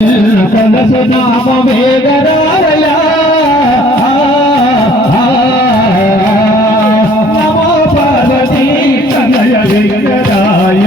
నామ వేగరాయ నమో పార్వతీ తనయ వేగరాయ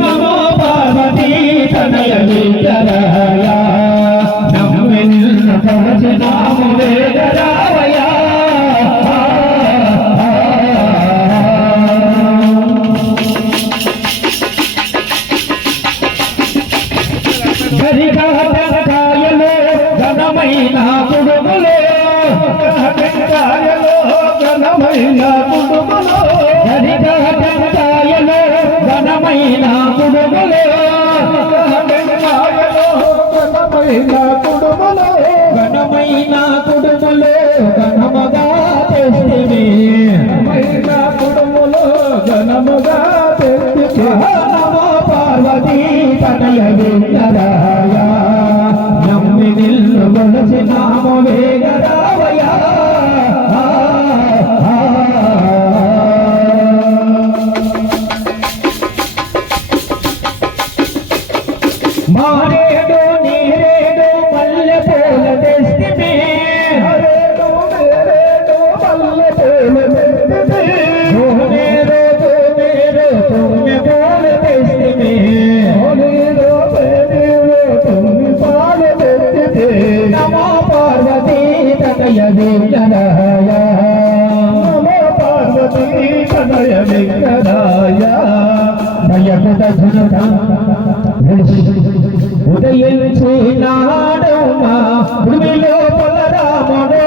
నమో పార్వతీ తనయ వేగరాయ నమ్మె నిన్న నామ వేగరాయ గరికాయలో ఘనమైన కుడుములో ఘనమైన కుడుములో గరికాయలో ఘనమైన కుడుములో ఘనమైన కుడుములో ఘనముగా తెస్తివి కుడుములో ఘనముగా తెస్తివి నమో పార్వతీ తనయ వేగరాయ నమ్మి నిల్లు కొలసి నామ వేగరాయ మారేడు నీరేడు మల్లె పూల తెస్తివి హరేడు నేరేడు మల్లె పూల తెస్తివి మేరు మేరు తుమ్మె పూల తెస్తివి హరేడు మేరు తుమ్మె పూల తెస్తివి నమో పార్వతీ తనయ వేగరాయ నమో పార్వతీ తనయ వేగరాయ భయపద ధనుడ ఉదయించినాడమ్మా భూమిలో పలరాముడు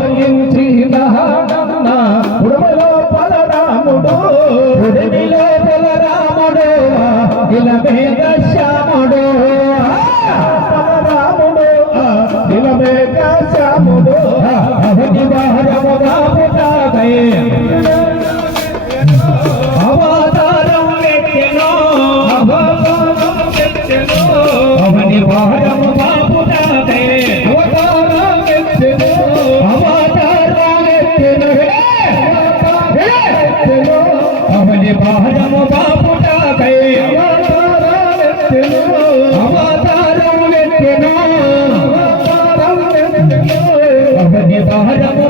ఉదయించినాడమ్మా భూమిలో పలరాముడు భూమిలో పలరాముడు ఇలమేఘ శ్యాముడు పలరాముడు ఇలమేఘ శ్యాముడు అవని వారముగా పుట్టాగై అవతారం ఎత్తెనో అవని వారము బాపుటాగై అవతారం ఎత్తెనో అవని వారము బాపుటాగై అవతారం ఎత్తెనో అవని వారము